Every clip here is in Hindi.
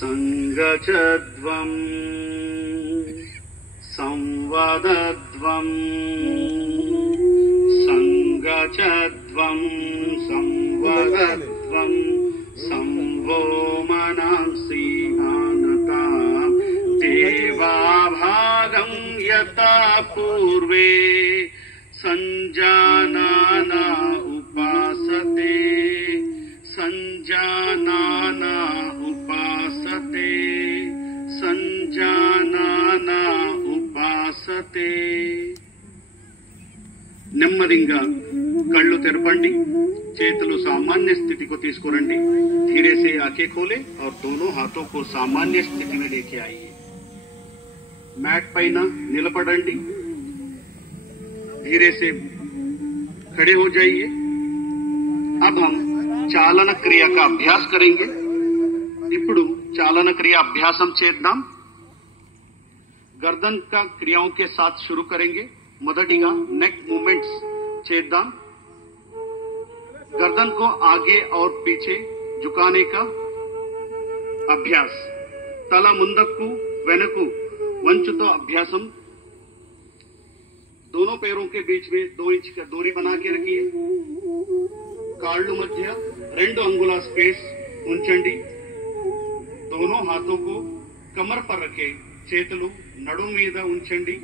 संगचध्वं संवदध्वं संगचध्वं संवदध्वं संवो मनांसि आनता देवाभागं यथा पूर्वे संजानाना उपासते संजानाना उपासते संजानाना उपासते। నెమ్మదిగా కళ్ళు తెరపండి, చేతులు सामान्य स्थिति को తీసుకురండి। धीरे से आंखें खोले और दोनों हाथों को सामान्य स्थिति में लेके आइए। मैट పైన నిలబడండి, धीरे से खड़े हो जाइए। अब हम चालन क्रिया का अभ्यास करेंगे। ఇప్పుడు चालन क्रिया अभ्यासम చేద్దాం। गर्दन का क्रियाओं के साथ शुरू करेंगे। మొదటిగా नेक मूवमेंट्स చేద్దాం। गर्दन को आगे और पीछे झुकाने का अभ्यास। తల ముందుకు వెనక్కు వంచుతో अभ्यासम। दोनों पैरों के बीच में 2 इंच का दूरी बना के रखिए। కాళ్ళు మధ్య 2 अंगुला स्पेस ఉంచండి। दोनों हाथों को कमर पर रखे, చేతులు నడుము మీద ఉంచండి।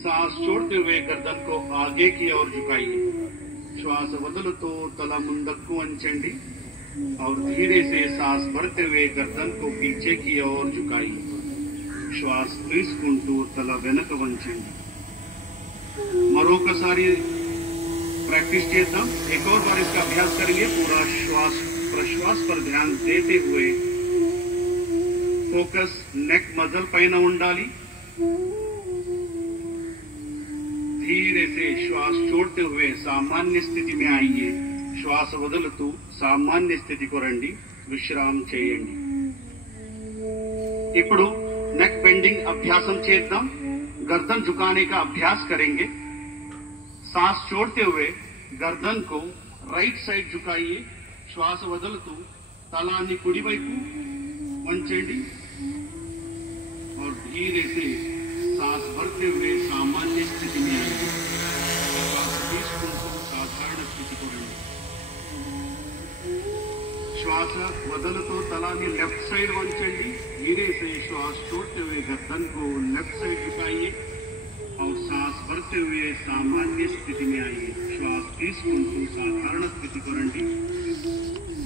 सांस छोड़ते हुए गर्दन को आगे की ओर झुकाइए। श्वास వదులుతూ తల ముందుకు వంచండి और धीरे से सांस भरते हुए गर्दन को पीछे की ओर झुकाइए। श्वास తీసుకుంటూ తల వెనక వంచండి। మరొకసారి प्रैक्टिस చేద్దాం। एक और बार इसका अभ्यास करेंगे। पूरा श्वास प्रश्वास पर ध्यान देते हुए फोकस नेक मसल పైన ఉండాలి। धीरे से श्वास छोड़ते हुए सामान्य स्थिति में आइए। श्वास వదులుతూ सामान्य स्थिति को రండి, విశ్రామం చేయండి। ఇప్పుడు नेक बेंडिंग अभ्यासम చేద్దాం। गर्दन झुकाने का अभ्यास करेंगे। सांस छोड़ते हुए गर्दन को राइट साइड झुकाइए। श्वास వదులుతూ తలాన్ని కుడివైపు వంచండి और धीरे से सांस भरते हुए सामान्य स्थिति में आइए। श्वास తీసుకుంటూ साधारण स्थिति को రండి। श्वास వదులుతూ తలాన్ని लेफ्ट साइड వంచండి। धीरे से श्वास छोड़ते हुए गर्दन को लेफ्ट साइड झुकाइए और सांस भरते हुए सामान्य स्थिति में आइए। श्वास తీసుకుంటూ साधारण स्थिति को రండి।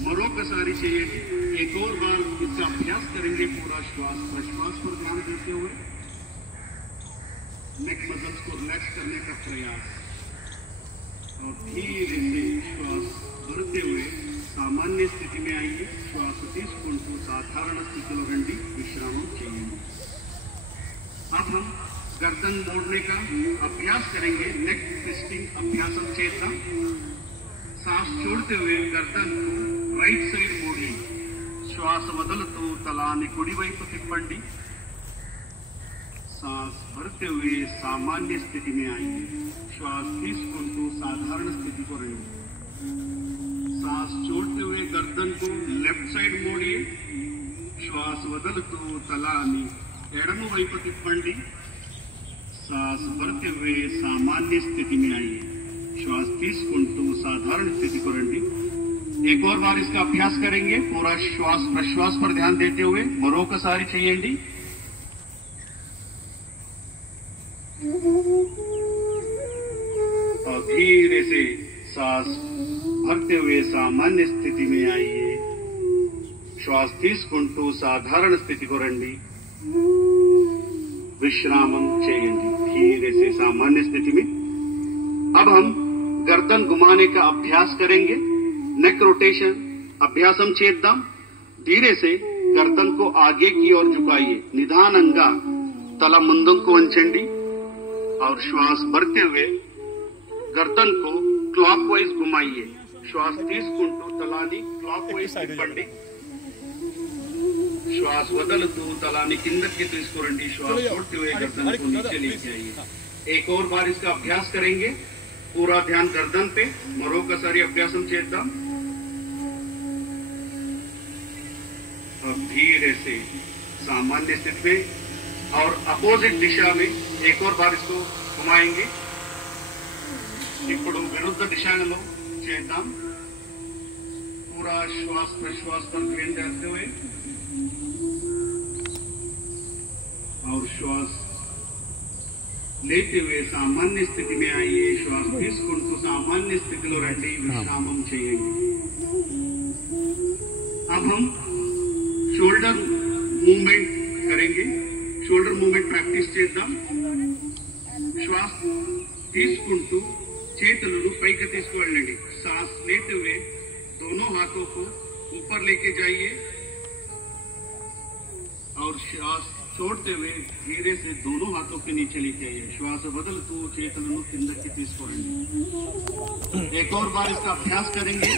మరొకసారి చేయండి। एक और बार इसका अभ्यास करेंगे। पूरा श्वास प्रश्वास पर ध्यान देते हुए नेक मसल्स को रिलैक्स करने का प्रयास और धीरे से श्वास भरते हुए सामान्य स्थिति में आइए। श्वास తీసుకుంటూ साधारण स्थितिలో రండి, విశ్రామం చేయండి। अब हम गर्दन मोड़ने का अभ्यास करेंगे। नेक ट्विस्टिंग अभ्यासम చేద్దాం। सांस छोड़ते हुए गर्दन को राइट साइड मोड़िए। श्वास వదులుతూ తలాన్ని కుడివైపు తిప్పండి। सांस भरते हुए सामान्य स्थिति में आइए। श्वास తీసుకుంటూ साधारण स्थिति को రండి। सांस छोड़ते हुए गर्दन को लेफ्ट साइड मोड़िए। श्वास వదులుతూ తలాన్ని ఎడమ వైపు తిప్పండి। सांस भरते हुए सामान्य स्थिति में आइए। श्वास తీసుకుంటూ साधारण स्थिति को రండి। एक और बार इसका अभ्यास करेंगे। पूरा श्वास प्रश्वास पर ध्यान देते हुए మరొకసారి చేయండి। और धीरे से सांस भरते हुए सामान्य स्थिति में आइए। श्वास తీసుకుంటూ साधारण स्थिति को రండి, विश्रामम చేయండి। धीरे से सामान्य स्थिति में। अब हम गर्दन घुमाने का अभ्यास करेंगे। नेक रोटेशन अभ्यासम చేద్దాం। धीरे से गर्दन को आगे की ओर झुकाइए। నిదానంగా తల ముందుకు వంచండి और श्वास भरते हुए गर्दन को क्लॉकवाइज घुमाइए। श्वास తీసుకుంటూ తలాన్ని క్లాక్వైజ్ తిప్పండి। श्वास వదులుతూ తలాన్ని కిందకి తీసుకురండి। श्वास छोड़ते हुए गर्दन को नीचे लेके आइए। एक और बार इसका अभ्यास करेंगे। पूरा ध्यान गर्दन पे। మరొకసారి అభ్యాసం చేద్దాం। और धीरे से सामान्य स्थिति में और अपोजिट दिशा में एक और बार इसको घुमाएंगे। ఇప్పుడు విరుద్ధ దిశలో చేద్దాం। पूरा श्वास प्रश्वास पर ध्यान देते हुए और श्वास लेते हुए सामान्य स्थिति में आइए। श्वास తీసుకుంటూ सामान्य स्थितिలో రండి, విశ్రామం చేయండి। अब हम शोल्डर मूवमेंट करेंगे। शोल्डर मूवमेंट प्रैक्टिस చేద్దాం। श्वास తీసుకుంటూ చేతులను పైకి తీసుకువెళ్ళండి। सांस लेते हुए दोनों हाथों को ऊपर लेके जाइए और श्वास छोड़ते हुए धीरे से दोनों हाथों के नीचे लेके आइए। श्वास बदलतू చేతులను కిందకి తీసుకురండి। एक और बार इसका अभ्यास करेंगे।